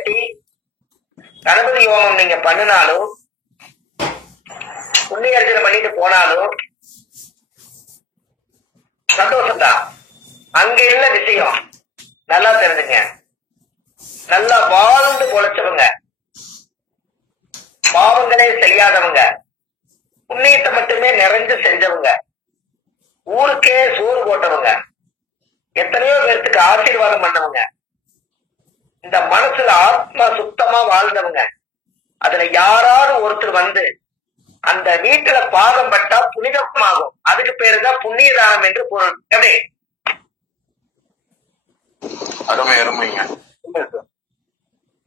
கட்டி கணபதி ஹோமம் நீங்க பண்ணினாலும், புண்ணிய அர்ச்சனை பண்ணிட்டு போனாலும் சந்தோஷம்தான். அங்க இல்ல விஷயம். நல்லா தெரிஞ்சுங்க. நல்லா வாழ்ந்து பொழைச்சவங்க, பாவங்களே செய்யாதவங்க, புண்ணியத்தை மட்டுமே நிறைஞ்சு செஞ்சவங்க, ஊருக்கே சோறு போட்டவங்க, எத்தனையோ பேருக்கு ஆசீர்வாதம் பண்ணவங்க, இந்த மனசுல ஆத்மா சுத்தமா வாழ்ந்தவங்க, அதுல யாராவது ஒருத்தர் வந்து அந்த வீட்டுல பாதம் பட்டா புனிதமாகும். அதுக்கு பேருதான் புண்ணிய தானம் என்று பொருள். எப்படி? அருமை அருமைங்க.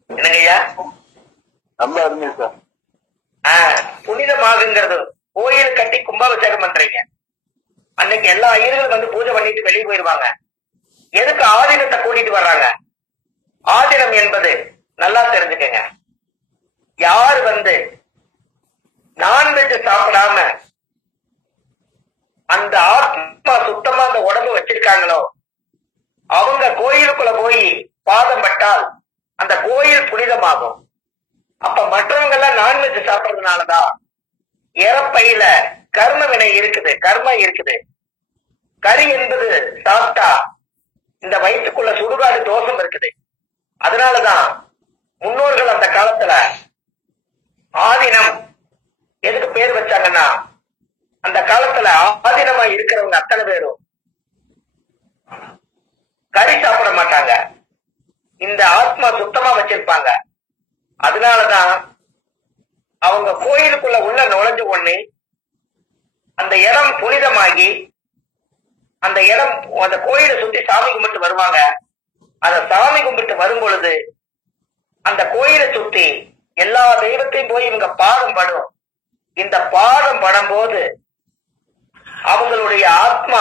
என்னங்கய்யா? ரொம்ப அருமை சார். புனிதமாகுங்கிறது. கோயில் கட்டி கும்பாபிஷேகம் பண்றீங்க, அன்னைக்கு எல்லா ஐயர்களும் வந்து பூஜை பண்ணிட்டு வெளியே போயிருவாங்க. எதுக்கு ஆதீனத்தை கூட்டிட்டு வர்றாங்க? ஆதீனம் என்பது நல்லா தெரிஞ்சுக்கங்க, யார் வந்து நான்வெஜ் சாப்பிடாம அந்த ஆத்மா சுத்தமா அந்த உடம்பு வச்சிருக்காங்களோ அவங்க கோயிலுக்குள்ள போய் பாதம் பட்டால் அந்த கோயில் புனிதமாகும். அப்ப மற்றவங்க எல்லாம் நான்வெஜ் சாப்பிடறதுனாலதான் இறப்பையில கர்ம வினை இருக்குது, கர்மம் இருக்குது. கறி என்பது சாப்பிட்டா இந்த வயிற்றுக்குள்ள சுடுகாடு தோஷம் இருக்குது. அதனாலதான் முன்னோர்கள் அந்த காலத்துல ஆதீனம் எதுக்கு பேர் வச்சாங்கன்னா, அந்த காலத்துல ஆதீனமா இருக்கிறவங்க அத்தனை பேரும் கறி சாப்பிட மாட்டாங்க, இந்த ஆத்மா சுத்தமா வச்சிருப்பாங்க. அதனாலதான் அவங்க கோயிலுக்குள்ள உள்ள நுழைஞ்ச உடனே அந்த இடம் புனிதமாகி, அந்த இடம் அந்த கோயிலை சுத்தி சாமி கும்பிட்டு வருவாங்க. அந்த சாமி கும்பிட்டு வரும் பொழுது அந்த கோயிலை சுத்தி எல்லா தெய்வத்தையும் போய் இவங்க பாதம் படும். இந்த பாதம் படும்போது அவங்களுடைய ஆத்மா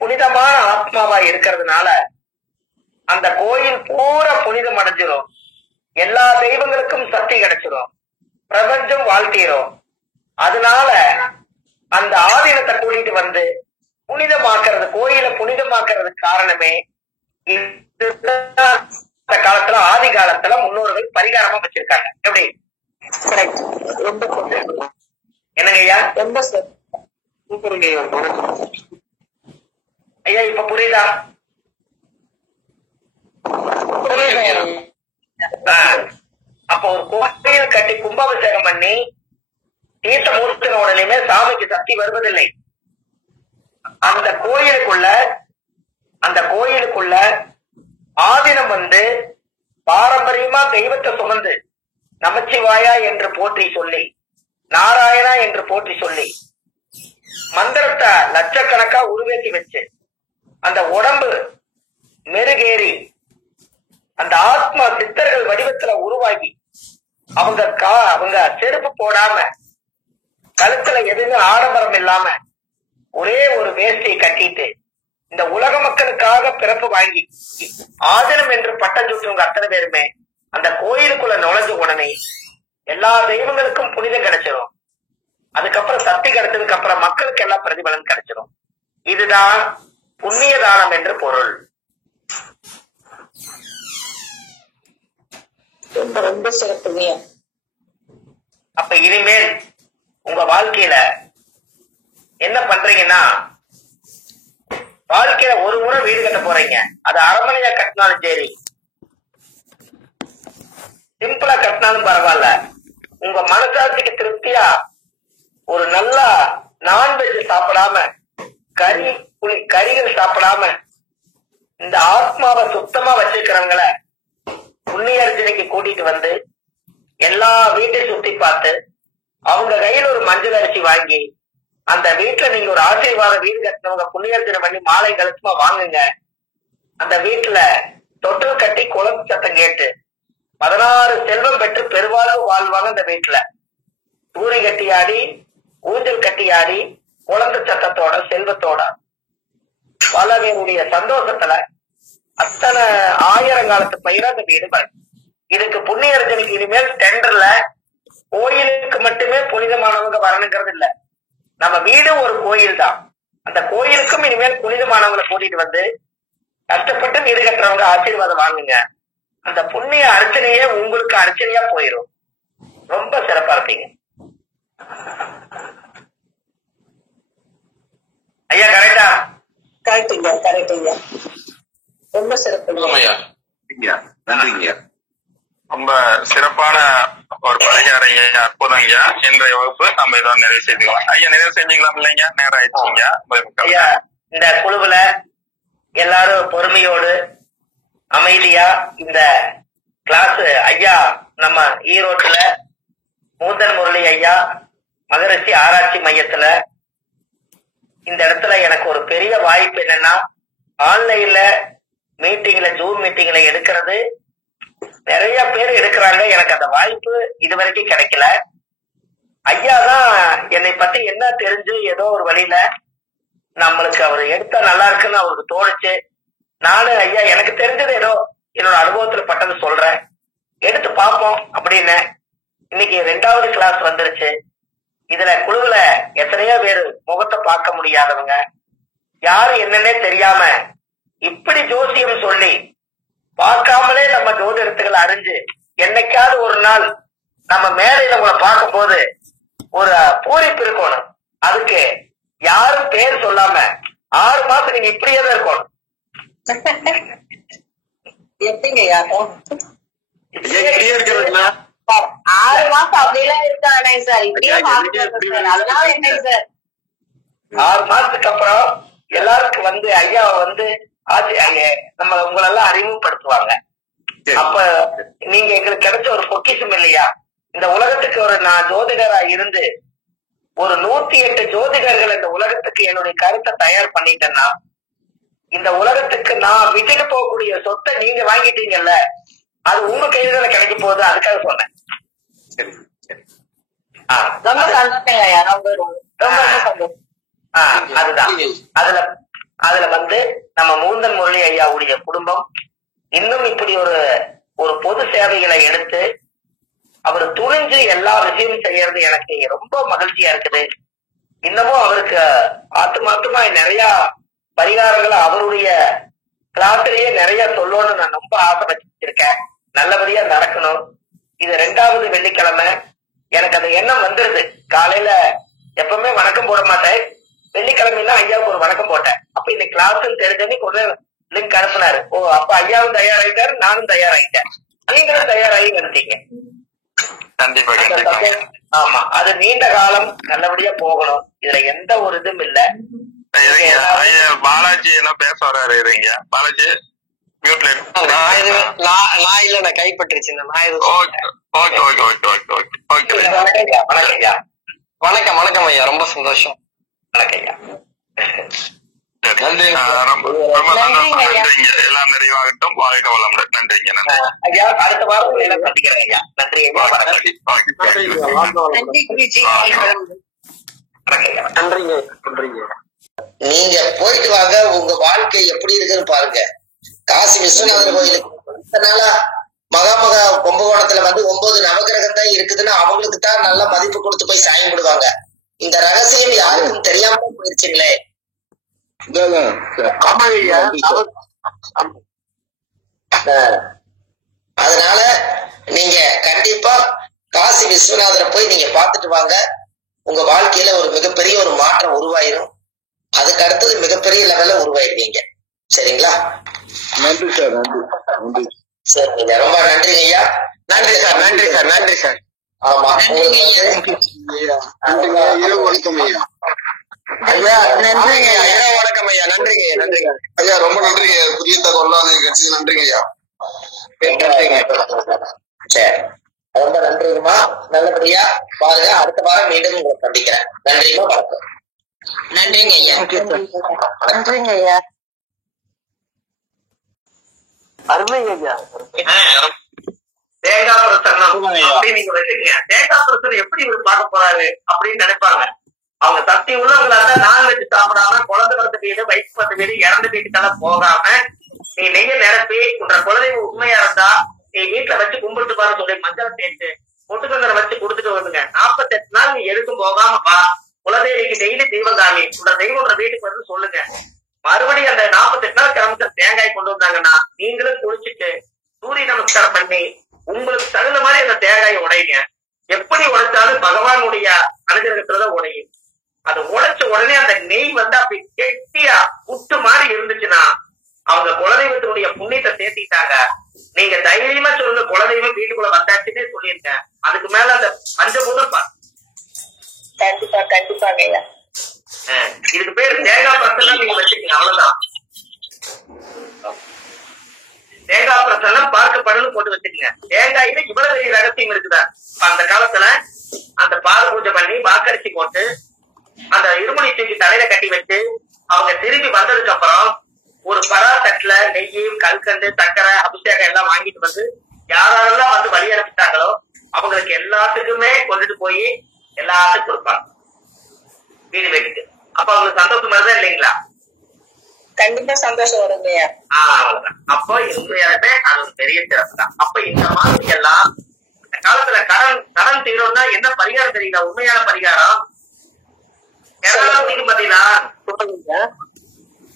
புனிதமான ஆத்மாவா இருக்கிறதுனால அந்த கோயில் பூரா புனிதம் அடைஞ்சிரும். எல்லா தெய்வங்களுக்கும் சக்தி கிடைச்சிரும், பிரபஞ்சம் வாழ்த்திரும். அதனால அந்த ஆதீனத்தை கூட்டிட்டு வந்து புனிதமாக்குறது, கோயிலை புனிதமாக்குறதுக்கு காரணமே இந்த காலத்துல, ஆதி காலத்துல முன்னோர்கள் பரிகாரமா வச்சிருக்காங்க. எப்படி? என்னங்க ஐயா? ஐயா இப்ப புரியுதா? அப்ப ஒரு கோயில் கட்டி கும்பாபிஷேகம் பண்ணி தீர்த்த மூர்த்தின உடனே சாமிக்கு சக்தி வருவதில்லை. அந்த கோயிலுக்குள்ள ஆதீனம் வந்து பாரம்பரியமா தெய்வத்தை சுமந்து நமச்சிவாயா என்று போற்றி சொல்லி, நாராயணா என்று போற்றி சொல்லி, மந்திரத்தை லட்சக்கணக்கா உருவேற்றி வச்சு அந்த உடம்பு மெருகேறி அந்த ஆத்மா சித்தர்கள் வடிவத்துல உருவாகி அவங்க செருப்பு போடாம, கழுத்துல எதுவுமே ஆடம்பரம் இல்லாம ஒரே ஒரு வேஷ்டியை கட்டிட்டு இந்த உலக மக்களுக்காக பிறப்பு வாங்கி ஆதீனம் என்று பட்டம் சுட்டுவங்க அத்தனை பேருமே அந்த கோயிலுக்குள்ள நுழைஞ்ச உடனே எல்லா தெய்வங்களுக்கும் புனிதம் கிடைச்சிடும். அதுக்கப்புறம் சக்தி கிடைச்சதுக்கு அப்புறம் மக்களுக்கு எல்லாம் பிரதிபலன் கிடைச்சிடும். இதுதான் புண்ணிய தானம் என்று பொருள். ரொம்ப சிறப்புங்க. அப்ப இனிமேல் உங்க வாழ்க்கையில என்ன பண்றீங்கன்னா, வாழ்க்கையில ஒரு முறை வீடு கட்ட போறீங்க. அது அரண்மனையா கட்டினாலும் சரி, சிம்பிளா கட்டினாலும் பரவாயில்ல, உங்க மனசாட்சிக்கு திருப்தியா ஒரு நல்ல நான்வெஜ் சாப்பிடாம, கறிகள் சாப்பிடாம இந்த ஆத்மாவை சுத்தமா வச்சிருக்கிறவங்கள புண்ணிய அர்ச்சனைக்கு கூட்டிட்டு வந்து எல்லா வீட்டையும் சுத்தி பார்த்து அவங்க கையில ஒரு மஞ்சள் அரிசி வாங்கி அந்த வீட்டுல நீங்க ஒரு ஆசீர்வாத வீடு கட்டினவங்க புண்ணியர்ச்சனை பண்ணி மாலை கழுத்துமா வாங்குங்க. அந்த வீட்டுல தொட்டில் கட்டி குளம் சத்தம் கேட்டு 16 செல்வம் பெற்று பெருவாழ்வு வாழ்வாங்க. அந்த வீட்டுல தூரி கட்டி ஆடி, ஊஞ்சல் கட்டி ஆடி, குழந்தை சத்தத்தோட செல்வத்தோட பல பேருடைய சந்தோஷத்துல அத்தனை ஆயிரங்காலத்து பயிர அந்த வீடு வரும். இதுக்கு புண்ணிய அர்ச்சனைக்கு இனிமேல் டெண்டர்ல கோயிலுக்கு மட்டுமே புனிதமானவங்க வரணுங்கிறது இல்ல. நம்ம வீடு ஒரு கோயில் தான். அந்த கோயிலுக்கும் இனிமேல் புனிதமானவங்களை கூட்டிட்டு வந்து கஷ்டப்பட்டு வீடு கட்டுறவங்க ஆசீர்வாதம் வாங்குங்க. அந்த புண்ணிய அர்ச்சனையே உங்களுக்கு அர்ச்சனையா போயிடும். ரொம்ப சிறப்பா இருப்பீங்க ஐயா. கரெக்டா? கரெக்டுங்க, கரெக்டுங்க. ரொம்ப சிறப்புங்க. நன்றிங்க. ரொம்ப சிறப்பான ஒரு பரிகாரம் ஐயா, அற்புதம் ஐயா. இன்றைய வகுப்பு நம்ம இதோட நிறைவு செய்துக்கலாம் ஐயா. நிறைவு செஞ்சுக்கலாம் இல்லைங்க, நேரம் ஆயிடுச்சுங்க ஐயா. இந்த குழுவுல எல்லாரும் பொறுமையோடு அமைதியா இந்த கிளாஸ் ஐயா நம்ம ஈரோட்டுல மூந்தன் முரளி ஐயா மகரிஷி ஆராய்ச்சி மையத்துல இந்த இடத்துல எனக்கு ஒரு பெரிய வாய்ப்பு என்னன்னா, ஆன்லைன்ல மீட்டிங்ல ஜூம் மீட்டிங்ல எடுக்கிறது நிறைய பேர் எடுக்கிறாங்க. எனக்கு அந்த வாய்ப்பு இதுவரைக்கும் கிடைக்கல. ஐயா தான் என்னை பத்தி என்ன தெரிஞ்சு ஏதோ ஒரு வழியில நம்மளுக்கு அவர் எடுத்தா நல்லா இருக்குன்னு அவருக்கு தோணுச்சு. நானும் ஐயா எனக்கு தெரிஞ்சது ஏதோ என்னோட அனுபவத்துல பட்டது சொல்றேன், எடுத்து பார்ப்போம் அப்படின்னு. இன்னைக்கு 2வது கிளாஸ் வந்துருச்சு. இதுல குழுவுல எத்தனையோ பேர் முகத்தை பார்க்க முடியாதவங்க, யாரு என்னன்னே தெரியாம இப்படி ஜோசியம் சொல்லி பார்க்காமலே நம்ம ஜோதிடத்துகளை அறிஞ்சு என்னைக்காவது ஒரு நாள் நம்ம மேடையில உங்களை பார்க்கும் போது ஒரு பூரிப்பு இருக்கணும். அதுக்கு யாரும் பேர் சொல்லாம 6 மாசம் நீங்க இப்படியே தான் இருக்கணும். எப்படிங்க யாரும் 6 மாசம் அப்படியெல்லாம் இருக்கானே சார். இப்படியே அதனால என்ன சார் 6 மாசத்துக்கு அப்புறம் எல்லாருக்கும் வந்து ஐயாவை வந்து நம்ம உங்களெல்லாம் அறிமுகப்படுத்துவாங்க. அப்ப நீங்க எங்களுக்கு கிடைச்ச ஒரு பொக்கிஷம் இல்லையா? இந்த உலகத்துக்கு ஒரு நான் ஜோதிடரா இருந்து ஒரு 108 ஜோதிடர்கள் இந்த உலகத்துக்கு என்னுடைய கருத்தை தயார் பண்ணிட்டேன்னா, இந்த உலகத்துக்கு நான் விட்டுட்டு போகக்கூடிய சொத்தை நீங்க வாங்கிட்டீங்கல்ல, அது உங்க கையில கிடைக்க போகுது. அதுக்காக சொன்னேன். ரொம்ப சந்தோஷம் ஐயா. ரொம்ப சந்தோஷம். அதுதான் அதுல வந்து நம்ம மூந்தன் முரளி ஐயாவுடைய குடும்பம் இன்னும் இப்படி ஒரு பொது சேவைகளை எடுத்து அவர் துணிஞ்சு எல்லா விஷயமும் செய்யறது எனக்கு ரொம்ப மகிழ்ச்சியா இருக்குது. இன்னமும் அவருக்கு ஆத்துமாத்துமா நிறைய பரிகாரங்களை அவருடைய கிளாஸ்லயே நிறைய சொல்லணும்னு நான் ரொம்ப ஆசைப்பட்டிருக்கேன். நல்லபடியா நடக்கணும். இது 2வது வெள்ளிக்கிழமை எனக்கு அந்த எண்ணம் வந்துருது. காலையில எப்பவுமே வணக்கம் போட மாட்டேன், வெள்ளிக்கிழமைனா ஐயாவுக்கு ஒரு வணக்கம் போட்டேன். அப்ப இந்த கிளாஸ் தெரிஞ்சனே கொஞ்சம் லிங்க் அனுப்புனாரு. ஓ, அப்ப ஐயாவும் தயாராயிட்டாரு, நானும் தயாராயிட்டேன், நீங்களும் தயாராகி வந்துட்டீங்க. ஆமா, அது நீண்ட காலம் நல்லபடியா போகணும். இதுல எந்த ஒரு இதுவும் இல்ல. பாலாஜி என்ன பேச வர்றாரு? இருங்க பாலாஜி, மியூட்ல நான் கைப்பற்றுச்சு. வணக்கம் வணக்கம் ஐயா, ரொம்ப சந்தோஷம். வணக்கம் ஐயா. நன்றி, ரொம்ப சந்தோஷம். நன்றிங்க, எல்லாம் நிறைவாகட்டும். வாழ்க வளமுடன். நன்றிங்க. நன்றி ஐயா. அடுத்த வாரம் எல்லாம் சந்திக்கிறேன் ஐயா. நன்றி ஐயா. நன்றிங்க. நீங்க போயிட்டு வாங்க, உங்க வாழ்க்கை எப்படி இருக்குன்னு பாருங்க. காசி விஸ்வநாதர் கோயிலுக்கு மகாமகா கும்பகோணத்துல வந்து 9 நவகிரகம் தான் இருக்குதுன்னு அவங்களுக்கு தான் நல்ல மதிப்பு கொடுத்து போய் சாயம் போடுவாங்க. இந்த ரகசியம் யாருக்கும் தெரியாம போயிருச்சுங்களே. அதனால நீங்க கண்டிப்பா காசி விஸ்வநாதரை போய் நீங்க பாத்துட்டு வாங்க. உங்க வாழ்க்கையில ஒரு மிகப்பெரிய ஒரு மாற்றம் உருவாயிரும். அதுக்கு அடுத்தது மிகப்பெரிய லெவல்ல உருவாயிருவீங்க. சரிங்களா? நன்றி சார். நன்றி. சரிங்க, ரொம்ப நன்றிங்க ஐயா. நன்றி சார். நன்றி சார். நன்றி சார். ஆமா, வணக்கம் ஐயா. ஐயா நன்றிங்க ஐயா. வணக்கம் ஐயா. நன்றிங்க. நன்றிங்க ஐயா, ரொம்ப நன்றிங்க. புதிய தகவல்லாம் கிடைச்சது. நன்றிங்க ஐயா. சரி, ரொம்ப நன்றிங்கம்மா. நல்லபடியா பாருங்க. அடுத்த வாரம் மீண்டும் உங்களை சந்திக்கிறேன். நன்றிமா, வணக்கம். நன்றிங்க ஐயா. நன்றிங்க ஐயா. அருமைங்க ஐயா. தேங்காய் பிரசன்னம் அப்படின்னு நீங்க வச்சுக்கீங்க. தேங்காய் பிரசனம் எப்படி இவர் பார்க்க போறாரு அப்படின்னு நினைப்பாங்க. அவங்க சக்தி உள்ளவங்களா இருந்தா நான்வெஜ் சாப்பிடாம குழந்தை பிறந்த வீடு, வயசு பத்து வீடு, இறந்த வீட்டுக்கெல்லாம் போகாம நீ நெய்ய நிரப்பி உன்ற குழந்தைங்க உண்மையா இருந்தா நீ வீட்டுல வச்சு கும்பிட்டு பாரு சொல்லி மஞ்சள் தேய்ச்சு பொட்டுக்கங்கரை வச்சு கொடுத்துட்டு வருங்க. 48 நாள் நீ எதுக்கும் போகாம வா. குலதெய்விக்கு டெய்லி தெய்வம் தாமி உன்ற தெய்வம் வீட்டுக்கு வந்து சொல்லுங்க. மறுபடியும் அந்த 48 நாள் கிளம்பிச்ச தேங்காய் கொண்டு வந்தாங்கன்னா நீங்களும் குளிச்சுட்டு சூரிய நமஸ்காரம் பண்ணி உங்களுக்கு தகுந்த மாதிரி அந்த தேங்காயை உடையுங்க. எப்படி உடைச்சாலும் பகவானுடைய அனுகிரகத்துலதான் உடையும். அது உடைச்ச உடனே அந்த நெய் வந்து அப்படி கெட்டியா புட்டு மாதிரி இருந்துச்சுன்னா அவங்க குலதெய்வத்தினுடைய புண்ணியத்தை சேர்த்திட்டாங்க. நீங்க தைரியமா சொல்லுங்க, குலதெய்வம் வீட்டுக்குள்ள வந்தாச்சுன்னே சொல்லிருங்க. அதுக்கு மேல அந்த பஞ்சபூதம் கண்டிப்பா கண்டிப்பாங்க ஐயா. இதுக்கு பேரு தேங்காய் பிரசனம் நீங்க வச்சுக்கீங்க, அவ்வளவுதான். தேங்காய் பிரசனம் பார்க்கப்படணும் போட்டு வச்சுக்கீங்க. தேங்காயில இவ்வளவு பெரிய ரகசியம் இருக்குதா? அந்த காலத்துல அந்த பால் பூஜை பண்ணி வாக்கரிசி போட்டு அந்த இருமுடி தூக்கி தலையில கட்டி வச்சு அவங்க திரும்பி வந்ததுக்கு அப்புறம் ஒரு பரா தட்டுல நெய், கல்கண்டு, சக்கரை, அபிஷேகம் எல்லாம் வாங்கிட்டு வந்து யாரெல்லாம் வந்து வழி அனுப்பிட்டாங்களோ அவங்களுக்கு எல்லாத்துக்குமே கொண்டுட்டு போய் எல்லாத்துக்கும் கொடுப்பாங்க வீடு வீட்டுக்கு. அப்ப அவங்களுக்கு சந்தோஷமா தான் இல்லைங்களா? கண்டிப்பா சந்தோஷம் வருங்கய்யா. அவ்வளவுதான். அப்போ உண்மையாலுமே அது ஒரு பெரிய சிறப்பு தான். அப்ப இந்த மாதிரி எல்லாம் இந்த காலத்துல கடன் தீரும்னா என்ன பரிகாரம் தெரியல? உண்மையான பரிகாரம் பாத்தீங்கன்னா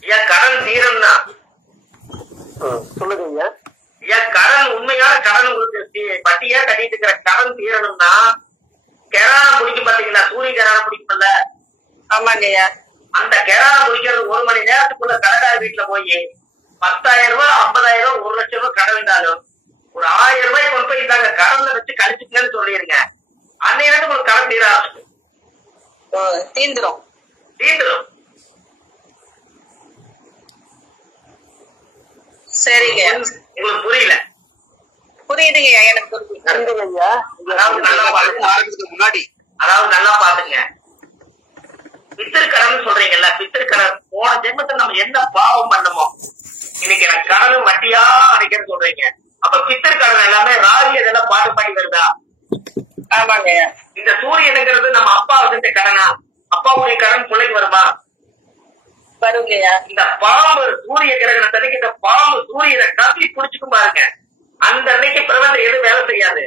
ஐயா, கடன் தீரம்னா சொல்லுங்க. ஐயா, கடன் உண்மையான கடன் உங்களுக்கு பட்டியா கட்டிட்டு இருக்கிற கடன் தீரணும்னா கெரானம் பிடிக்கும் பாத்தீங்களா? சூரிய கெரானம் பிடிக்கும்ல? ஆமாங்கய்யா. அந்த கெரானம் பிடிக்கிறது 1 மணி நேரத்துக்குள்ள கடைக்கார வீட்டுல போய் 10,000 ரூபாய், 50,000 ரூபாய், 1 லட்சம் ரூபாய் கடன் இருந்தாலும் ஒரு 1000 ரூபாய் கொண்டு போய் இந்தாங்க கடன்ல வச்சு கழிச்சுக்கன்னு சொல்லிருங்க. அன்னையில உங்களுக்கு கடன் தீர ஆரம்பிச்சு தீந்துரும். சரிங்க. உங்களுக்கு புரியல? புரியுதுங்கய்யா, எனக்கு புரியுது. அதாவது நல்லா பாத்துங்க. பித்திருக்கடன் சொல்றீங்கல்ல, பித்திருக்கடன் போன ஜென்மத்துல நம்ம என்ன பாவம் பண்ணமோ இன்னைக்கு எனக்கு கடனும் வட்டியா அடைக்கன்னு சொல்றீங்க. அப்ப பித்திருக்கடன் எல்லாமே ராகி இதெல்லாம் பாட்டு பாடி வருதா? ஆமாங்கய்யா. இந்த சூரியனுங்கிறது நம்ம அப்பா செஞ்ச கடனா? அப்பாவுடைய கடன் பிள்ளைக்கு வருமா? வருங்கய்யா. இந்த பாம்பு சூரிய கிரகணத்தன்னைக்கு இந்த பாம்பு சூரியனை கப்பி குடிச்சுக்கும் பாருங்க. அந்த அன்னைக்கு பிரபஞ்சம் எதுவும் வேலை செய்யாது.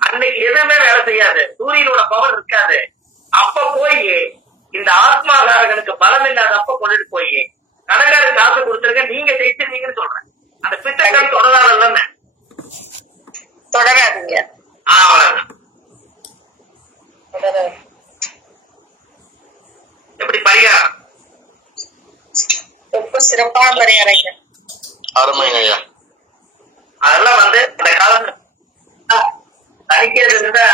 அன்னைக்கு எதுவுமே வேலை செய்யாது. சூரியனோட பவர் இருக்காது. அப்ப போய் இந்த ஆத்மாகாரர்களுக்கு பலம் இல்லாதப்ப கொண்டுட்டு போய் கடன்காரருக்கு காசு கொடுத்துருங்க, நீங்க ஜெயிச்சிருந்தீங்கன்னு சொல்றேன். அந்த பித்தக்கடன் தொடராது தொடராதுங்க. அவ்வளவுதான். எப்படி பரிகாரம்? ரொம்ப சிறப்பான பரிகாரங்க. அருமைங்க ஐயா. அதெல்லாம் வந்து இந்த காலம் தணிக்கிறது இருந்தா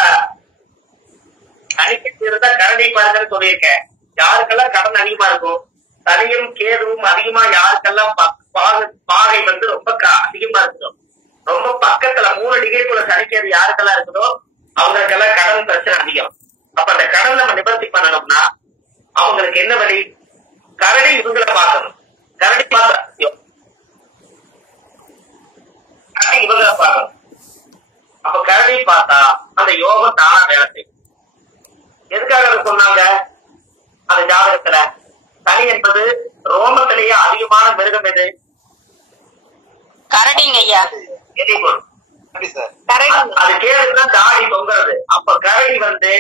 கரடி பாருங்கன்னு சொல்லியிருக்கேன். யாருக்கெல்லாம் கடன் அதிகமா இருக்கும், சனியும் கேதுவும் அதிகமா யாருக்கெல்லாம் பாகை வந்து ரொம்ப அதிகமா இருக்கணும், ரொம்ப பக்கத்துல 3 டிகிரிக்குள்ள சனிக்கேது யாருக்கெல்லாம் இருக்குதோ அவங்களுக்கெல்லாம் கடன் பிரச்சனை அதிகம். அப்ப அந்த கடன் நம்ம நிவர்த்தி பண்ணணும்னா அவங்களுக்கு என்ன வழி? கரடி இவங்களை பார்க்கணும். கரடி பார்த்தா இவங்களை பார்க்கணும். அப்ப கரடி பார்த்தா அந்த யோகம் தானா வேலை செய்யும். எதுக்காக சொன்னாங்க? அந்த ஜாதகத்துல சனி என்பது ரோமத்திலேயே அதிகமான மிருகம் எது? கரடிங்க ஐயா. அது கேதுதான் தாடி தொங்குறது. அப்ப கரடி வந்து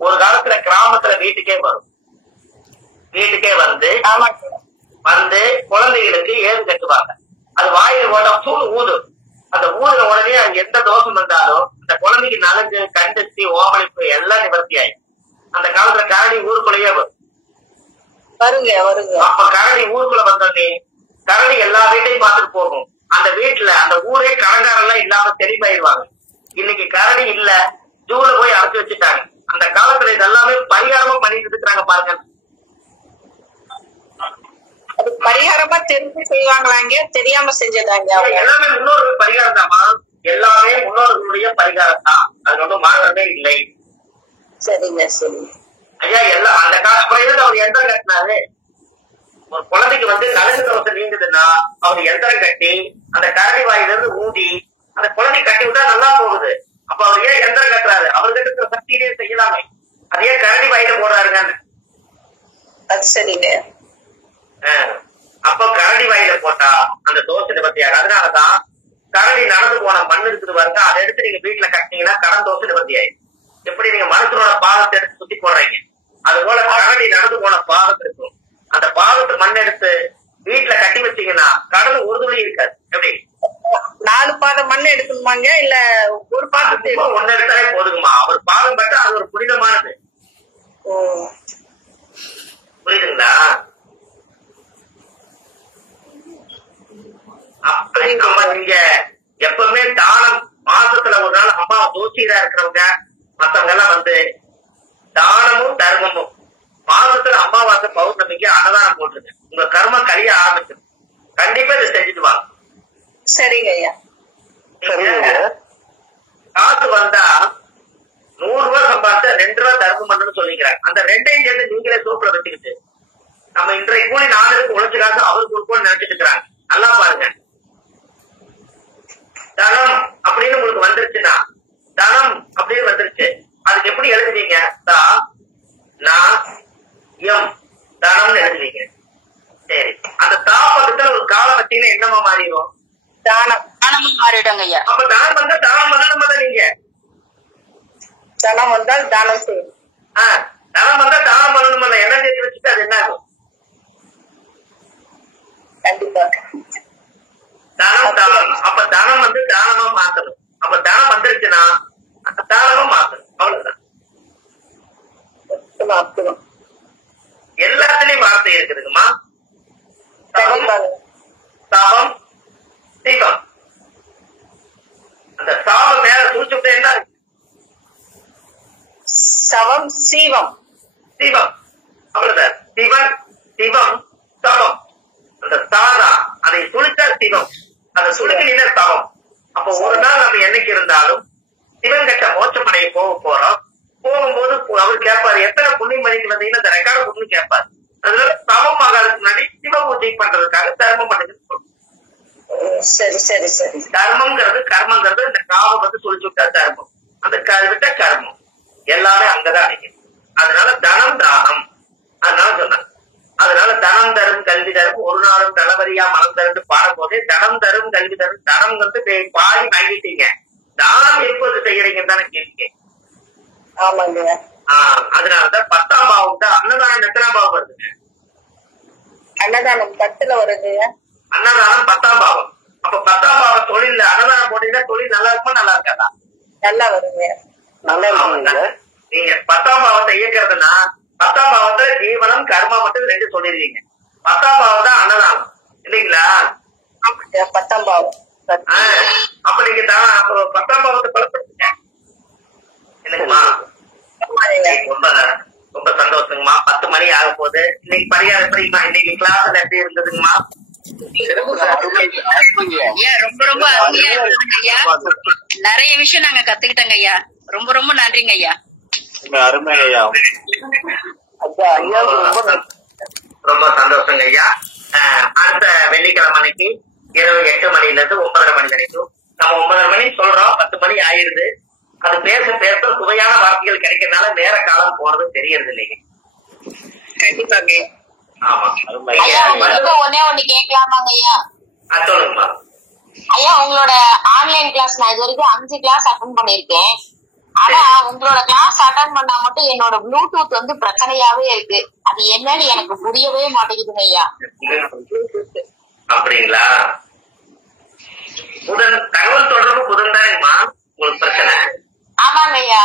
ஒரு காலத்துல கிராமத்துல வீட்டுக்கே வரும். வீட்டுக்கே வந்து குழந்தைகளுக்கு ஏது கட்டுவாங்க. அது வாயில ஓட்ட ஊதும். அந்த ஊதுற உடனே அது எந்த தோஷம் இருந்தாலும் அந்த குழந்தைக்கு நலங்கு, கண்டஸ்தி, ஓமளிப்பு எல்லாம் நிவர்த்தி ஆயிடும். அந்த காலத்துல கரடி ஊருக்குள்ளேயே வரும். அப்ப கரடி ஊருக்குள்ள வந்தோடனே கரடி எல்லா வீட்டையும் பார்த்துட்டு போகும். அந்த வீட்டுல அந்த ஊரே கடங்காரெல்லாம் இல்லாம தெளிவாயிருவாங்க. இன்னைக்கு கரடி இல்ல, ஜூல போய் அடைச்சு வச்சுட்டாங்க. அந்த காலத்துல இதெல்லாமே பரிகாரமா பண்ணிட்டு இருக்கிறாங்க பாருங்க. அது பரிகாரமா தெரிஞ்சு செய்வாங்களாங்க, தெரியாம செஞ்சதாங்க? எல்லாமே முன்னோர்கள் பரிகாரம் தாமா. எல்லாமே முன்னோர்களுடைய பரிகாரம் தான். அது ஒன்றும் மாறவே இல்லை. சரிங்க சரிங்க ஐயா. எல்லாம் அந்த காலத்துல அவர் எந்திரம் கட்டினாரு. ஒரு குழந்தைக்கு வந்து நலங்கு தோசை நீங்குதுன்னா அவர் எந்திரம் கட்டி அந்த கரடி வாயிலிருந்து ஊதி அந்த குழந்தை கட்டி விட்டா நல்லா போகுது. அப்ப அவர் ஏன் எந்திரம் கட்டுறாரு? அவர்கிட்ட இருக்கிற சக்தியிலே செய்யலாமே. அது ஏன் கரடி வாயில போடுறாருங்க? அது சரிங்க. அப்ப கரடி வாயில போட்டா அந்த தோசை நிவர்த்தியாரு. அதனாலதான் கரடி நடந்து போன மண் இருக்குது பாருங்க, அதை எடுத்து நீங்க வீட்டுல கட்டினீங்கன்னா கடன் தோசை நிவர்த்தி ஆயிடும். எப்படி நீங்க மனுஷனோட பாகத்தை எடுத்து சுத்தி போடுறீங்க, அது போல கரடி நடந்து போன பாகத்து இருக்கும். அந்த பாகத்து மண் எடுத்து வீட்டுல கட்டி வச்சீங்கன்னா கடன் ஒரு துளி இருக்காது. எப்படி 4 பாதம் மண் எடுக்கணுமாங்க இல்ல ஒரு பாதத்தை ஒன்னு எடுத்தாலே போதுங்கம்மா. அவர் பாதம் பட்டு அது ஒரு புனிதமானது. புரியுதுங்களா? நம்ம நீங்க எப்பவுமே தானம் மாசத்துல ஒரு நாள் அம்மா தோசியரா இருக்கிறவங்க மத்தவங்க எல்லாம் வந்து தானமும் தர்மமும் மாசத்துல அமாவாசை பௌர்ணமிக்கு அன்னதானம் போட்டுருங்க. உங்க கர்மம் கழிய ஆரம்பிச்சிடும். கண்டிப்பா இதை செஞ்சுட்டு வாங்க. சரிங்க ஐயா. காசு வந்தா 100 ரூபாய் சம்பாதிச்சா 2 ரூபாய் தர்மம் பண்ணணும்னு சொல்லிக்கிறாங்க. அந்த 2ஐயும் சேர்ந்து நீங்களே சோப்புல வச்சுக்கிட்டு நம்ம இன்றைய கூலி 4 உழைச்சு காசு அவருக்கு கொடுப்போம்னு நினைச்சிட்டு இருக்கிறாங்க. நல்லா பாருங்க. தனம் அப்படின்னு உங்களுக்கு வந்துருச்சுன்னா தனம் அப்படின்னு வந்துருச்சு. அதுக்கு எப்படி எழுதுவீங்க? தனம்னு எழுதுவீங்க. சரி, அந்த தா பக்கத்துல ஒரு காலம் வச்சீங்கன்னா என்னமா மாறிடும்? தானமும் மாறிடுங்க ஐயா. அப்ப தானம் வந்தா தானம் பண்ணணும். நீங்க தனம் வந்தால் தானம் செய்யும். தனம் வந்தா தானம் பண்ணணும். என்ன சேர்த்து வச்சுட்டு அது என்ன ஆகும்? கண்டிப்பா தனம் தானம். அப்ப தனம் வந்து தானமா மாத்தணும். அப்ப தனம் வந்துருச்சுன்னா தானமா மாத்தணும். அவ்வளவுதான். எல்லாத்துலயும் வார்த்தை இருக்குதுங்கம்மா. தவம் சிவம். அந்த சாவம் மேல சூழ்ச்சி என்ன? சவம் சீவம். சிவம். அவ்வளவுதான். சிவன் சிவம் சவம். அந்த சாதா அதை சுழிச்சா சிவம். அதை சுழிக்கினா சவம். அப்போ ஒரு நாள் நம்ம என்னைக்கு இருந்தாலும் சிவன் கட்ட மோட்சமடைய போறோம். போகும்போது அவர் கேட்பாரு, எத்தனை புண்ணியம் பண்ணிட்டு வந்தீங்கன்னா அந்த ரெக்கார்டு புண்ணு கேட்பாரு. அதனால சவம் ஆகாதுக்கு முன்னாடி சிவ பூஜை பண்றதுக்காக தர்மம் பண்ணுறது. சரி சரி சரி. தர்மங்கிறது கர்மங்கிறது இந்த காவம் வந்து சொல்லி விட்டா தர்மம், அந்த விட்ட கர்மம் எல்லாமே அங்கதான் அடைக்கும். அதனால தனம் தானம். அதனால சொன்னாங்க. அதனால தனம் தரும் கல்வி தரும் ஒரு நாளும் தலைவரியா மனம் தரும் பாடும்போதே தனம் தரும் கல்வி தரும். தனம் வந்து பாதி வாங்கிட்டீங்க, தானம் எப்போது செய்யறீங்கன்னு தானே கேட்டீங்க. ஆமாங்க. அதனாலதான் 10ஆம் பாவம் தான். அன்னதானம் எத்தனாம் பாவம் வருதுங்க? அன்னதானம் 10ல வருது. அன்னதானம் 10ஆம் பாவம். அப்ப 10ஆம் பாவம் தொழில் அன்னதானம் போட்டீங்கன்னா தொழில் நல்லா இருக்குமா நல்லா இருக்காதா? நல்லா வருங்க. நல்லா இருக்குங்க. நீங்க 10ஆம் பாவத்தை இயக்கிறதுனா 10ஆம் பாவத்துல ஜீவனம் கர்மா மட்டும் 2 சொல்லிருவீங்க. 10ஆம் பாவம் தான் அன்னதானம் இல்லைங்களா? 10ஆம் பாவம். அப்ப நீங்க தான் 10ஆம் பாவத்தை பலப்படுத்துங்க. என்னங்கம்மா? ரொம்ப ரொம்ப சந்தோஷங்கம்மா. 10 மணி ஆக போகுது. இன்னைக்கு பரிகாரம் எப்படிமா? இன்னைக்கு கிளாஸ்ல எப்படி இருந்ததுங்கம்மா? ரொம்ப ரொம்ப அருமையா இருந்ததுங்க ஐயா. நிறைய விஷயம் நாங்க கத்துக்கிட்டோங்க ஐயா. ரொம்ப ரொம்ப நன்றிங்க ஐயா. அருமை ஐயா. ரொம்ப சந்தோஷங்க ஐயா. அடுத்த வெள்ளிக்கிழமை அன்னைக்கு இரவு 8 மணில இருந்து 9:30 மணி வரைக்கும் நம்ம 9:30 மணி சொல்றோம், 10 மணி ஆயிடுது. அது பேச பேச சுவையான வார்த்தைகள் கிடைக்கிறதுனால நேர காலம் போறது தெரியறது இல்லைங்க. கண்டிப்பாங்க. ஆமா. ஐயா உங்களுக்கு ஒன்னே ஒண்ணு கேட்கலாமாங்க ஐயா? சொல்லுங்கம்மா. ஐயா உங்களோட ஆன்லைன் கிளாஸ் நான் இது வரைக்கும் 5 கிளாஸ் அட்டென்ட் பண்ணிருக்கேன். ஆனா உங்களோட கிளாஸ் அட்டென்ட் பண்ணா மட்டும் என்னோட ப்ளூடூத் வந்து பிரச்சனையாவே இருக்கு. அது என்னன்னு எனக்கு புரியவே மாட்டேங்குதுங்க ஐயா. அப்படிங்களா? புதன் தகவல் தொடர்பு புதன் தானேம்மா உங்களுக்கு பிரச்சனை? ஆமாங்க ஐயா.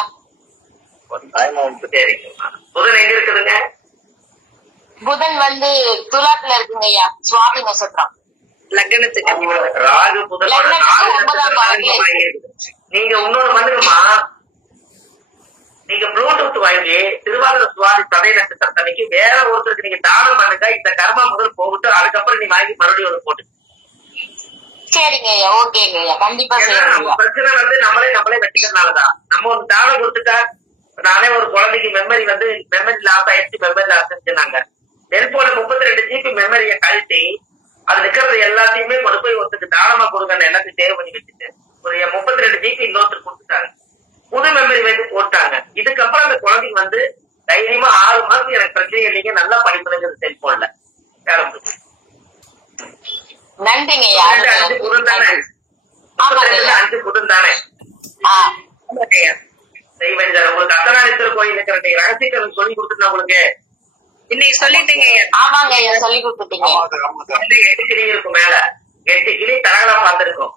சரிங்கம்மா. புதன் எங்க இருக்குதுங்க? புதன் வந்து துலாத்துல இருக்குங்க ஐயா. சுவாமி நட்சத்திரம். லக்னத்துக்கு ராகு புதன். நீங்க இன்னொன்னு வந்துருமா, நீங்க ப்ளூடூத் வாங்கி திருவாரூர் சுவாமி சதய நட்சத்திரத்தன்னைக்கு வேற ஒருத்தருக்கு நீங்க தானம் பண்ணுங்க. இந்த கர்மா முதல் போகட்டும், அதுக்கப்புறம் நீ வாங்கி மறுபடியும் ஒரு போட்டு. சரிங்க ஐயா. ஓகேங்க ஐயா. கண்டிப்பா நம்ம பிரச்சனை வந்து நம்மளே வச்சுக்கிறதுனாலதான். நம்ம ஒரு தானம் கொடுத்துட்டா, நானே ஒரு குழந்தைக்கு மெமரி லாஸ் ஆயிடுச்சு, மெமரி லாஸ் ஆயிடுச்சுனாங்க. செல்போன 32 GB மெமரியை கழிச்சு அது இருக்கிறது எல்லாத்தையுமே கொண்டு போய் ஒருத்தருக்கு தானமா கொடுங்கன்னு எல்லாத்தையும் சேவ் பண்ணி வச்சுட்டு ஒரு 32 GB இன்னொருத்தர் கொடுத்துட்டாங்க. புது மெமரி வந்து போட்டாங்க. இதுக்கப்புறம் அந்த குழந்தைக்கு வந்து தைரியமா 6 மாசம் எனக்கு பிரச்சனை இல்லைங்க, நல்லா படிப்புங்கிறது செல்போன்ல. நன்றிங்க ஐயா. 5 புதன் தானே? 5 புதன் தானே? செய்வேன். உங்களுக்கு அர்த்தநாரீஸ்வரர் கோயில் இருக்கிற ரகசியத்தை சொல்லி கொடுத்துட்டா உங்களுக்கு இன்னைக்கு சொல்லிட்டீங்க. ஆமாங்க ஐயா சொல்லி கொடுத்துட்டீங்க. 8 கிளி இருக்கும் மேல, 8 கிளி தரகலா பார்த்திருக்கோம்.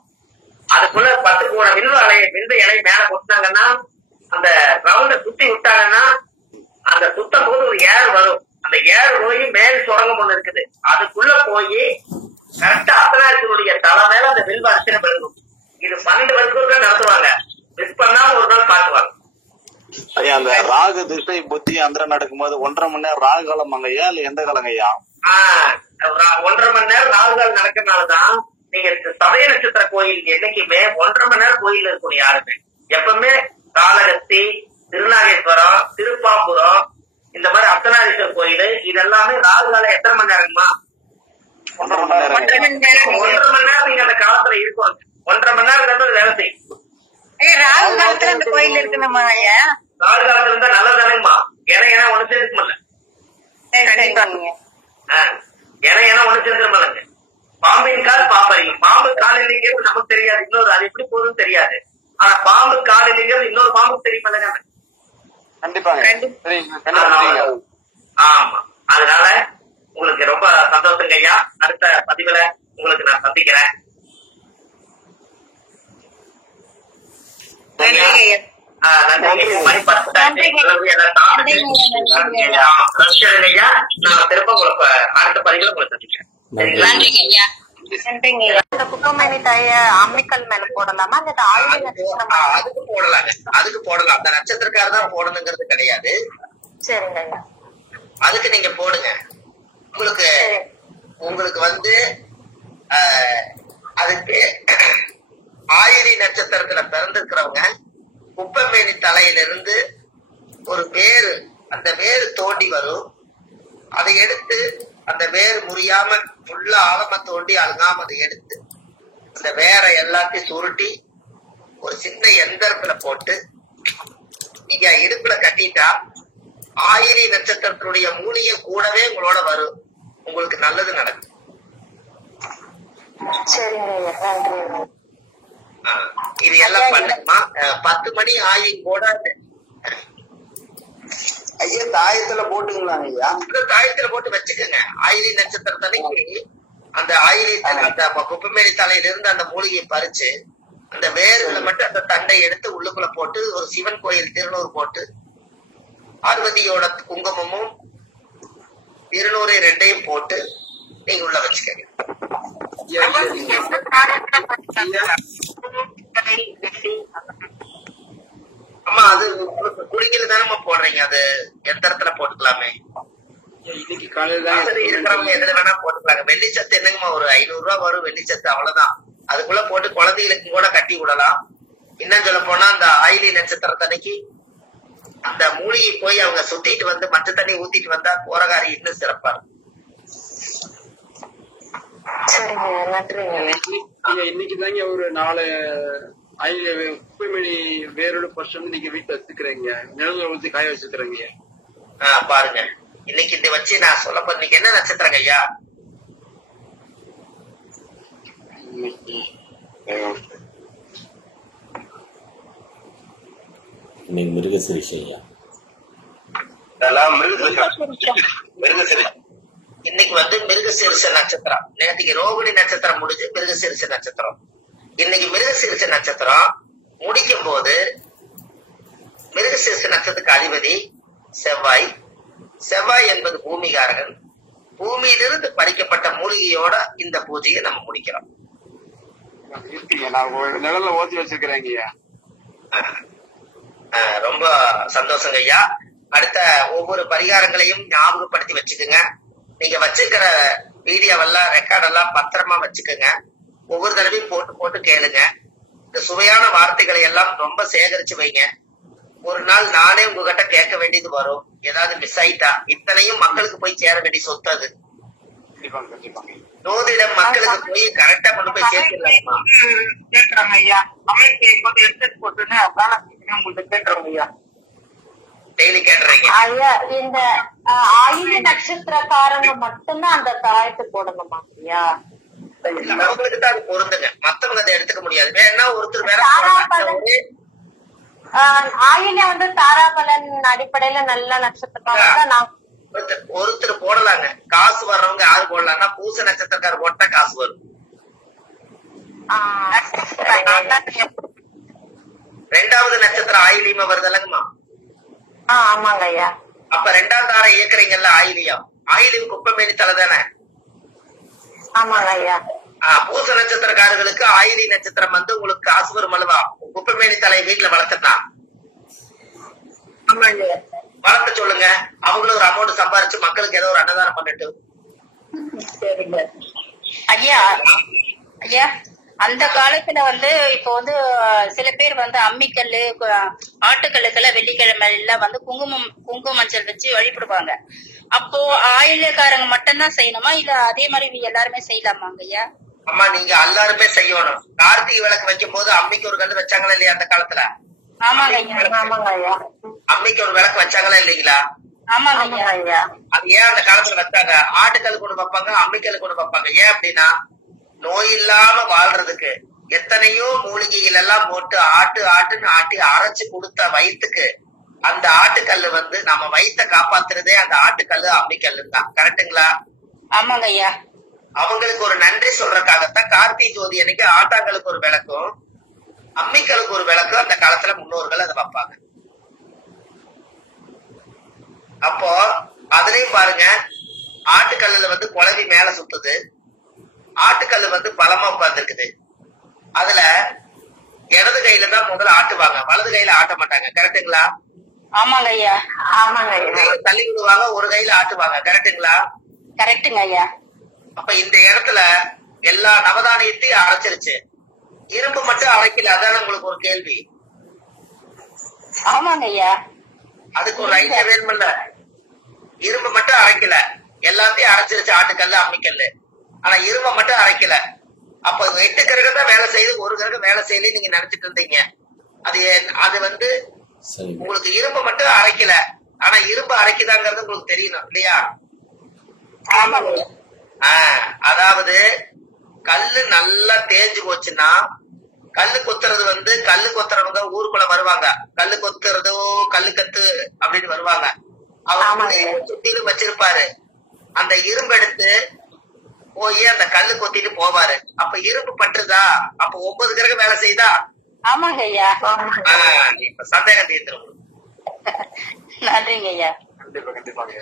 அதுக்குள்ள 10 கோண வில்வ இலை மேல கொட்டினாங்கன்னா அந்த ரவுண்ட சுத்தி விட்டாங்கன்னா அந்த சுத்தம் போது ஒரு ஏர் வரும். அந்த ஏர் போய் மேல் சுரங்கம் ஒண்ணு இருக்குது, அதுக்குள்ள போய் கரெக்டா அர்த்தநாரீஸ்வரருடைய தலை மேல அந்த வில்வ அர்ச்சனை பெருகும். இது 12 வருஷத்துக்கு நடத்துவாங்க, மிஸ் பண்ணாம ஒரு நாள் காட்டுவாங்க. ஐயா அந்த ராகு திசை புத்தி அந்தரம் நடக்கும்போது 1.5 மணி நேரம் ராகு காலம் ஐயா இல்ல எந்த காலம் ஐயா? 1.5 மணி நேரம் ராகு காலம் நடக்கிறதுனாலதான் நீங்க சதய நட்சத்திர கோயில் என்னைக்குமே 1.5 மணி நேரம் கோயில் இருக்கணும். யாருமே எப்பவுமே காளகஸ்தி, திருநாகேஸ்வரம், திருப்பாம்புரம், இந்த மாதிரி அர்த்தநாரீஸ்வரர் கோயில் இதெல்லாமே ராகு காலம் எத்தனை மணி நேரமா? 1.5 மணி நேரம். 1.5 மணி நேரம் நீங்க அந்த காலத்துல இருக்கும். 1.5 மணி நேரம் வேலை செய்யும். ராகு காலத்துல அந்த கோயில் இருக்கணுமா ஐயா? ராகு காலத்துல இருந்தா நல்லதானேமா? ஏன்னா ஒண்ணு சேர்ந்துக்கல, ஏன்னா ஒண்ணு சேர்ந்துருமல்லங்க. பாம்பின் கால் பாப்பறியும். பாம்பு கால் இல்லைங்கிறது நமக்கு தெரியாது, இன்னொரு அது எப்படி போகுதுன்னு தெரியாது. ஆனா பாம்பு கால் இல்லைங்கிறது இன்னொரு பாம்புக்கு தெரியுமல்லங்க. கண்டிப்பாங்க. ஆமா, அதனால உங்களுக்கு ரொம்ப சந்தோஷங்க ஐயா. அடுத்த பதிவுல உங்களுக்கு நான் சந்திக்கிறேன். குப்பமேனி தாய அம்மிக்கல் மேல போடலாமா? அதுக்கு போடலாங்க, அதுக்கு போடலாம். அந்த நட்சத்திரக்காரர் தான் போடணுங்கிறது கிடையாது. சரிங்க ஐயா, அதுக்கு நீங்க போடுங்க. உங்களுக்கு வந்து அதுக்கு ஆயிரி நட்சத்திரத்துல பிறந்திருக்கிறவங்க குப்பமேனி தலையிலிருந்து ஒரு வேறு, அந்த வேறு தோண்டி வரும். அதை எடுத்து அந்த வேறு முறியாம ஃபுல்லா ஆழமா தோண்டி அழுகாம அதை எடுத்து அந்த வேற எல்லாத்தையும் சுருட்டி ஒரு சின்ன எந்திரத்துல போட்டு நீங்க இடுப்புல கட்டிட்டா ஆயிரி நட்சத்திரத்தினுடைய மூலிகை கூடவே உங்களோட வரும். உங்களுக்கு நல்லது நடக்கும். இது எல்லாம் பண்ணுமா? 10 மணி ஆயும் கூட ஐயா தாயத்துல போட்டுக்கலாம் ஐயா. தாயத்துல போட்டு வச்சுக்கோங்க. ஆயிரி நட்சத்திரத்தன்னைக்கு அந்த ஆயிரி அந்த குப்பமேனி தலையில இருந்து அந்த மூலிகையை பறிச்சு அந்த வேர்களை மட்டும் அந்த தண்டை எடுத்து உள்ளுக்குள்ள போட்டு ஒரு சிவன் கோயில் திருநூறு போட்டு பார்வதியோட குங்குமமும் திருநூறு 2ஐயும் போட்டு நீங்க உள்ள வச்சுக்கோங்க. ஆமா, அது குடிக்கல தானே போடுறீங்க, அது எந்திரத்துல போட்டுக்கலாமே. இன்னைக்கு காலையில இருக்கிறவங்க எதுல வேணா போட்டுக்கலாங்க. வெள்ளிச்சத்து என்னங்கம்மா ஒரு 500 ரூபாய் வரும் வெள்ளிச்சத்து, அவ்வளவுதான். அதுக்குள்ள போட்டு குழந்தைகளுக்கு கூட கட்டி விடலாம். இன்னும் சொல்ல போனா அந்த ஆயிலி நட்சத்திரத்தன்னைக்கு அந்த மூலிகை போய் அவங்க சுத்திட்டு வந்து மற்ற தண்ணி ஊத்திட்டு வந்தா போறகாரி இன்னும் சிறப்பா இருக்கும். இன்னைக்கு தாங்க ஒரு 4 குப்பைமணி வேரோட பர்சன் இன்னைக்கு வீட்டுல வச்சுக்கிறீங்க, நிழல ஊத்தி காய வச்சுக்கிறீங்க. பாருங்க, இன்னைக்கு இந்த வச்சு நான் சொல்ல போறேன். இன்னைக்கு என்ன நட்சத்திரங்க ஐயா? இன்னைக்கு மிருகசிரிஷ ஐயா. இன்னைக்கு வந்து மிருகசீரிஷ நட்சத்திரம். நேற்றுக்கு ரோகிணி நட்சத்திரம் முடிஞ்சு மிருகசீரிஷ நட்சத்திரம். இன்னைக்கு மிருகசீரிஷ நட்சத்திரம் முடிக்கும் போது மிருகசீரிஷ நட்சத்திரத்துக்கு அதிபதி செவ்வாய். செவ்வாய் என்பது பூமிகாரகன். பூமியிலிருந்து பறிக்கப்பட்ட மூலிகையோட இந்த பூஜையை நம்ம முடிக்கிறோம். நிழல ஓத்தி வச்சிருக்கிறேங்க. ரொம்ப சந்தோஷங்க ஐயா. அடுத்த ஒவ்வொரு பரிகாரங்களையும் ஞாபகப்படுத்தி வச்சுக்கோங்க. நீங்க வச்சுக்கிற வீடியோவெல்லாம் ரெக்கார்டெல்லாம் பத்திரமா வச்சுக்கோங்க. ஒவ்வொரு தடவையும் போட்டு போட்டு கேளுங்க. இந்த சுவையான வார்த்தைகளை எல்லாம் ரொம்ப சேகரிச்சு வைங்க. ஒரு நாள் நானே உங்ககிட்ட கேட்க வேண்டியது வரும், ஏதாவது மிஸ் ஆயிட்டா. இத்தனையும் மக்களுக்கு போய் சேர வேண்டிய சொத்து அது. ஜோதிடம் மக்களுக்கு போய் கரெக்டா கொண்டு போய் சேர்த்துடலாம். கேட்கறாங்க ஐயா, எடுத்து போட்டுன்னு அதான் உங்களுக்கு கேட்கறோம் ஐயா. டெய்லி கேட்டுறீங்க ஐயா. இந்த ஆயுத நட்சத்திரக்காரங்க மட்டும்தான் அந்த தாயத்தை போடணுமா ஐயா? அவங்களுக்கு தான் அது பொருந்துங்க, மத்தவங்க அதை எடுத்துக்க முடியாது. வேணா ஒருத்தர் வேற ஆயுத வந்து தாராபலன் அடிப்படையில நல்ல நட்சத்திரக்காரங்க ஒருத்தர் போடலாங்க. காசு வர்றவங்க யாரு போடலாம்னா பூச நட்சத்திரக்காரர் போட்டா காசு வரும். ரெண்டாவது நட்சத்திரம் ஆயிலியமா வருதல்லங்கம்மா? ஆமாங்க ஐயா. அப்ப ரெண்டாம் தாரை இயக்குறீங்கல்ல ஆயிலியம், ஆயிலியம் குப்பமேனி தலை தானே? ஆமாங்க ஐயா. பூச நட்சத்திரக்காரர்களுக்கு ஆயிலி நட்சத்திரம் வந்து உங்களுக்கு காசு வரும் அல்லவா? குப்பமேனி தலையை வீட்டுல வளர்த்துட்டா வளர்த்த சொல்லுங்க, அவங்களும் ஒரு அமௌண்ட் சம்பாரிச்சு மக்களுக்கு ஏதோ ஒரு அன்னதானம் பண்ணிட்டு. ஐயா ஐயா, அந்த காலத்துல வந்து இப்போ வந்து சில பேர் வந்து அம்மிக்கல்லு ஆட்டுக்கல்லுக்கெல்லாம் வெள்ளிக்கிழமை எல்லாம் வந்து குங்கும மஞ்சள் வச்சு வழிபடுவாங்க. அப்போ ஆயிலக்காரங்க மட்டும்தான் செய்யணுமா, இல்ல அதே மாதிரி எல்லாருமே செய்யலாமாங்க ஐயா? அம்மா நீங்க எல்லாருமே செய்யணும். கார்த்திகை விளக்கு வைக்கும் போது அம்மிக்கு ஒரு கல்லு வச்சாங்களா இல்லையா அந்த காலத்துல? ஆமாங்க ஐயா. அம்மிக்கு ஒரு விளக்கு வச்சாங்களா இல்லைங்களா? ஆமாங்க ஐயா. அது ஏன் அந்த காலத்துல வச்சாங்க? ஆட்டுக்கல் கொண்டு வைப்பாங்க, அம்மிக்கல் கொண்டு வைப்பாங்க. ஏன் அப்படின்னா நோய் இல்லாம வாழ்றதுக்கு. எத்தனையோ மூலிகைகள் எல்லாம் போட்டு ஆட்டுன்னு ஆட்டி அரைச்சு கொடுத்த வயிற்றுக்கு அந்த ஆட்டுக்கல்லு வந்து நம்ம வயிற்ற காப்பாத்துறதே அந்த ஆட்டுக்கல்லு அம்மிக்கல்லு தான். கரெக்டுங்களா? ஆமாங்க ஐயா. அவங்களுக்கு ஒரு நன்றி சொல்றதுக்காகத்தான் கார்த்திகை ஜோதி அன்னைக்கு ஆட்டாங்களுக்கு ஒரு விளக்கும் அம்மிக்கலுக்கு ஒரு விளக்கும் அந்த காலத்துல முன்னோர்கள் அதை வைப்பாங்க. அப்போ அதுலயும் பாருங்க, ஆட்டுக்கல்லுல வந்து குழவி மேல சுத்துது, ஆட்டுக்கல்லு வந்து பலமா உட்கார்ந்துருக்குது. அதுல இடது கையில தான் முதல்ல ஆட்டுவாங்க, வலது கையில ஆட்ட மாட்டாங்க. கரெக்டுங்களா? ஆமாங்க ஐயா. ஆமாங்க ஐயா. தள்ளி விடுவாங்க, ஒரு கையில ஆட்டுவாங்க. கரெக்டுங்களா? கரெக்டுங்க ஐயா. அப்ப இந்த இடத்துல எல்லா நவதானியத்தையும் அரைச்சிருச்சு, இரும்பு மட்டும் அரைக்கல. அதான உங்களுக்கு ஒரு கேள்வி? ஆமாங்க ஐயா. அதுக்கு ஒரு ஐடியா வேணும்ல. இரும்பு மட்டும் அரைக்கல, எல்லாத்தையும் அரைச்சிருச்சு ஆட்டுக்கல்லு அம்மிக்கல்லு. ஆனா இரும்பை மட்டும் அரைக்கல. அப்ப 8 கிரகம் தான் வேலை செய்யுது, ஒரு கிரகம் வேலை செய்யல நீங்க நினைச்சிட்டு இருந்தீங்க. அது வந்து உங்களுக்கு இரும்பு மட்டும் அரைக்கல, ஆனா இரும்பு அரைக்குதாங்கிறது உங்களுக்கு தெரியணும் இல்லையா? அதாவது கல்லு நல்லா தேஞ்சு போச்சுன்னா, கல்லு கொத்துறது வந்து கல்லு கொத்துறவங்க ஊருக்குள்ள வருவாங்க, கல்லு கொத்துறதோ கல்லு கத்து அப்படின்னு வருவாங்க. அவங்க சுத்திலும் வச்சிருப்பாரு, அந்த இரும்பு எடுத்து போய் அந்த கல்லு கொத்திட்டு போவாரு. அப்ப இரும்பு பட்டுதா? அப்ப 9 கிரகம் வேலை செய்தா? ஆமாங்க ஐயா. இப்ப சந்தேகம் தீர்த்துரும். நன்றிங்க ஐயா. கண்டிப்பா கண்டிப்பாங்க.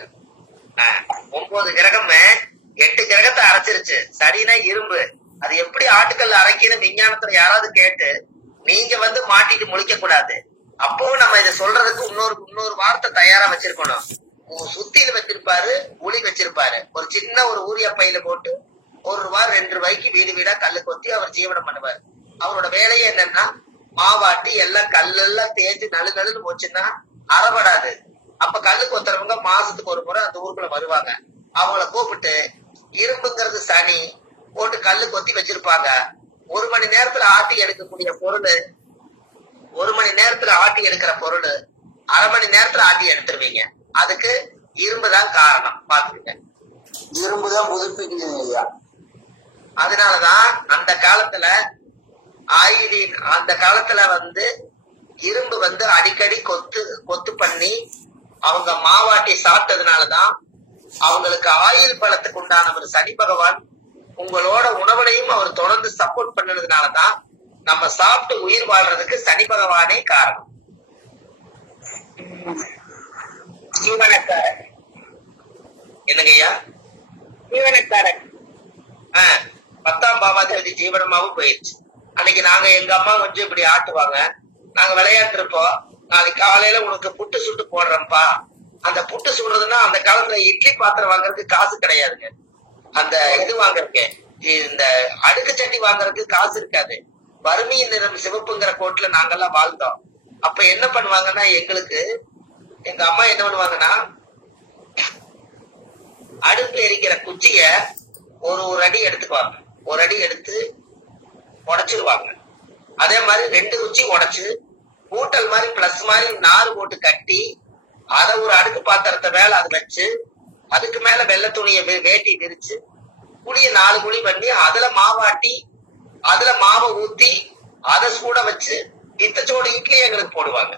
9 கிரகமே 8 கிரகத்தை அரைச்சிருச்சு. சரினா இரும்பு அது எப்படி ஆட்டுக்கல் அரைக்கணும் விஞ்ஞானத்துல யாராவது கேட்டு நீங்க வந்து மாட்டிட்டு முழிக்க கூடாது. அப்போ நம்ம இதை சொல்றதுக்கு இன்னொரு வார்த்தை தயாரா வச்சிருக்கணும். சுத்தியில வச்சிருப்பாரு, உளி வச்சிருப்பாரு, ஒரு சின்ன ஒரு ஊரிய பையில போட்டு ₹1 ₹2 வீடு வீடா கல்லு கொத்தி அவர் ஜீவனம் பண்ணுவார். அவரோட வேலையே என்னன்னா மாவாட்டி எல்லாம் கல்லெல்லாம் தேஞ்சு நழுன்னு போச்சுன்னா அறப்படாது. அப்ப கல்லு கொத்துறவங்க மாசத்துக்கு ஒரு முறை அந்த ஊருக்குள்ள வருவாங்க. அவங்கள கூப்பிட்டு இரும்புங்கிறது சனி போட்டு கல்லு கொத்தி வச்சிருப்பாங்க. 1 மணி நேரத்துல ஆட்டி எடுக்கக்கூடிய பொருள், 1 மணி நேரத்துல ஆட்டி எடுக்கிற பொருள் 1/2 மணி நேரத்துல ஆட்டி எடுத்துருவீங்க. அதுக்கு இரும்புதான் காரணம். பாத்துக்கங்க, இரும்புதான் புதுப்பிக்குது ஐயா. அதனாலதான் அந்த காலத்துல வந்து இரும்பு வந்து அடிக்கடி கொத்து பண்ணி அவங்க மாவாட்டி சாப்பிட்டதுனாலதான் அவங்களுக்கு ஆயுள் பலத்துக்கு உண்டானவர் சனி பகவான் உங்களோட உணவுலையும் அவர் தொடர்ந்து சப்போர்ட் பண்ணதுனாலதான் நம்ம சாப்பிட்டு உயிர் வாழ்றதுக்கு சனி பகவானே காரணம். ஜீவனக்காரன் என்னங்கய்யா? ஜீவனக்காரன் 10ஆம் பாவாதிபதி ஜீவனமாவும் போயிடுச்சு. அன்னைக்கு நாங்க எங்க அம்மா கொஞ்சம் இப்படி ஆட்டுவாங்க, நாங்க விளையாட்டு இருப்போம். நாளைக்கு காலையில உனக்கு புட்டு சுட்டு போடுறேன்ப்பா. அந்த புட்டு சுடுறதுன்னா அந்த காலத்துல இட்லி பாத்திரம் வாங்குறதுக்கு காசு கிடையாதுங்க. அந்த இது வாங்குறதுக்கு, இந்த அடுக்கு சட்டி வாங்குறதுக்கு காசு இருக்காது. வறுமையின் நிறம் சிவப்புங்கிற கோட்ல நாங்கெல்லாம் வாழ்ந்தோம். அப்ப என்ன பண்ணுவாங்கன்னா, எங்க அம்மா என்ன பண்ணுவாங்கன்னா, அடுப்பு எரிக்கிற குச்சிய ஒரு அடி எடுத்துக்குவாங்க. ஒரு அடி எடுத்து உடைச்சிருவாங்க. அதே மாதிரி 2 குச்சி உடைச்சு கூட்டல் மாதிரி பிளஸ் மாதிரி 4 போட்டு கட்டி அதை ஒரு அடுக்கு பாத்திரத்தை மேல அது வச்சு அதுக்கு மேல வெள்ளை துணியை வேட்டி விரிச்சு குழிய 4 குழி பண்ணி அதுல மாவாட்டி அதுல மாவை ஊத்தி அதை சூட வச்சு இத்தச்சோடு இட்லி எங்களுக்கு போடுவாங்க.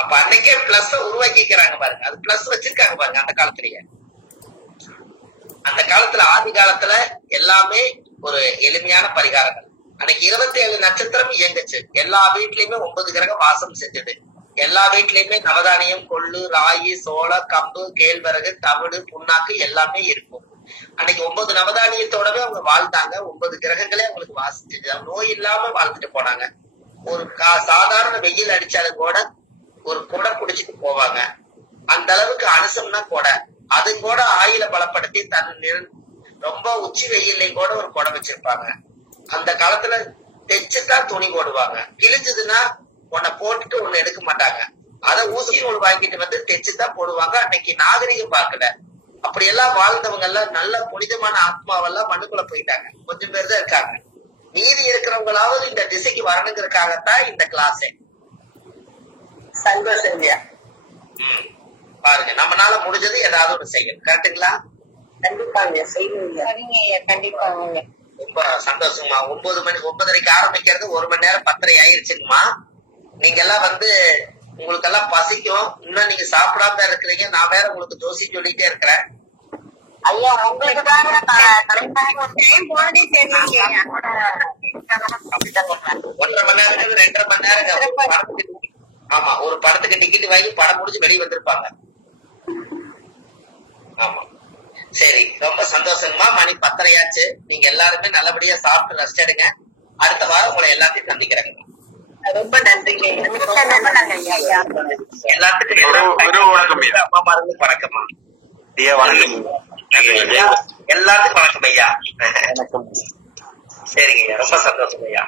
அப்ப அன்னைக்கே பிளஸ் உருவாக்கிக்கிறாங்க பாருங்க. அது பிளஸ் வச்சிருக்காங்க பாருங்க அந்த காலத்திலேயே. அந்த காலத்துல ஆதி காலத்துல எல்லாமே ஒரு எளிமையான பரிகாரங்கள். அன்னைக்கு 27 நட்சத்திரம் இயங்குச்சு. எல்லா வீட்லயுமே 9 கிரகம் வாசம் செஞ்சது. எல்லா வீட்லயுமே நவதானியம், கொள்ளு, ராகி, சோளம், கம்பு, கேழ்வரகு, தவிடு, புண்ணாக்கு எல்லாமே இருக்கும். அன்னைக்கு 9 நவதானியத்தோடவே அவங்க வாழ்ந்தாங்க. 9 கிரகங்களே அவங்களுக்கு வாசிச்சு நோய் இல்லாம வாழ்ந்துட்டு போனாங்க. ஒரு சாதாரண வெயில் அடிச்சாலும் கூட ஒரு கொடை குடிச்சிட்டு போவாங்க. அந்த அளவுக்கு அனுசம்னா கொடை. அது கூட ஆயில பலப்படுத்தி ரொம்ப உச்சி வெயிலையும் கூட ஒரு கொடை வச்சிருப்பாங்க. அந்த காலத்துல தைச்சுதான் துணி போடுவாங்க. கிழிஞ்சதுன்னா உன்னை போட்டுட்டு ஒண்ணு எடுக்க மாட்டாங்க. அத ஊசி நூல் வாங்கிட்டு வந்து தைச்சுதான் போடுவாங்க. அன்னைக்கு நாகரிகம் பார்க்கல. அப்படியெல்லாம் வாழ்ந்தவங்க எல்லாம் நல்ல புனிதமான ஆத்மாவெல்லாம் மண்ணுக்குள்ள போயிட்டாங்க. கொஞ்சம் பேர் தான் இருக்காங்க. மீதி இருக்கிறவங்களாவது இந்த திசைக்கு வரணுங்கிறதுக்காகத்தான் இந்த கிளாஸே. சந்தோஷம். பாருங்க, நம்மளால முடிஞ்சது ஏதாவது ஒண்ணு செய்யணும். கரெக்டுங்களா? கண்டிப்பாங்க செய்வீங்க. கண்டிப்பாங்க. ரொம்ப சந்தோஷமா. 9 மணி 9:30க்கு ஆரம்பிக்கிறது 1 மணி நேரம் 10:30 ஆயிருச்சுங்கம்மா. நீங்க எல்லாம் வந்து உங்களுக்கு எல்லாம் பசிக்கும். இன்னும் நீங்க சாப்பிடாம இருக்கிறீங்க. நான் வேற உங்களுக்கு ஜோசி சொல்லிட்டே இருக்கிறேன். ஐயா உங்களுக்கு தான் 1.5 மணி நேரம் 2.5 மணி நேரம். ஆமா, ஒரு படத்துக்கு டிக்கெட் வாங்கி படம் முடிச்சு வெளியே வந்திருப்பாங்க. ஆமா, சரி, ரொம்ப சந்தோஷமா. மணி 10:30 ஆச்சு. நீங்க எல்லாருமே நல்லபடியா சாப்பிட்டு ரெஸ்ட் எடுங்க. அடுத்த வாரம் உங்களை எல்லாத்தையும் சந்திக்கிறேங்க. ரொம்ப நன்றிங்க. எல்லாத்துக்கும் அம்மா மருந்து வணக்கம்மா. எல்லாத்துக்கும் வணக்கம் ஐயா. சரிங்க, ரொம்ப சந்தோஷம் ஐயா.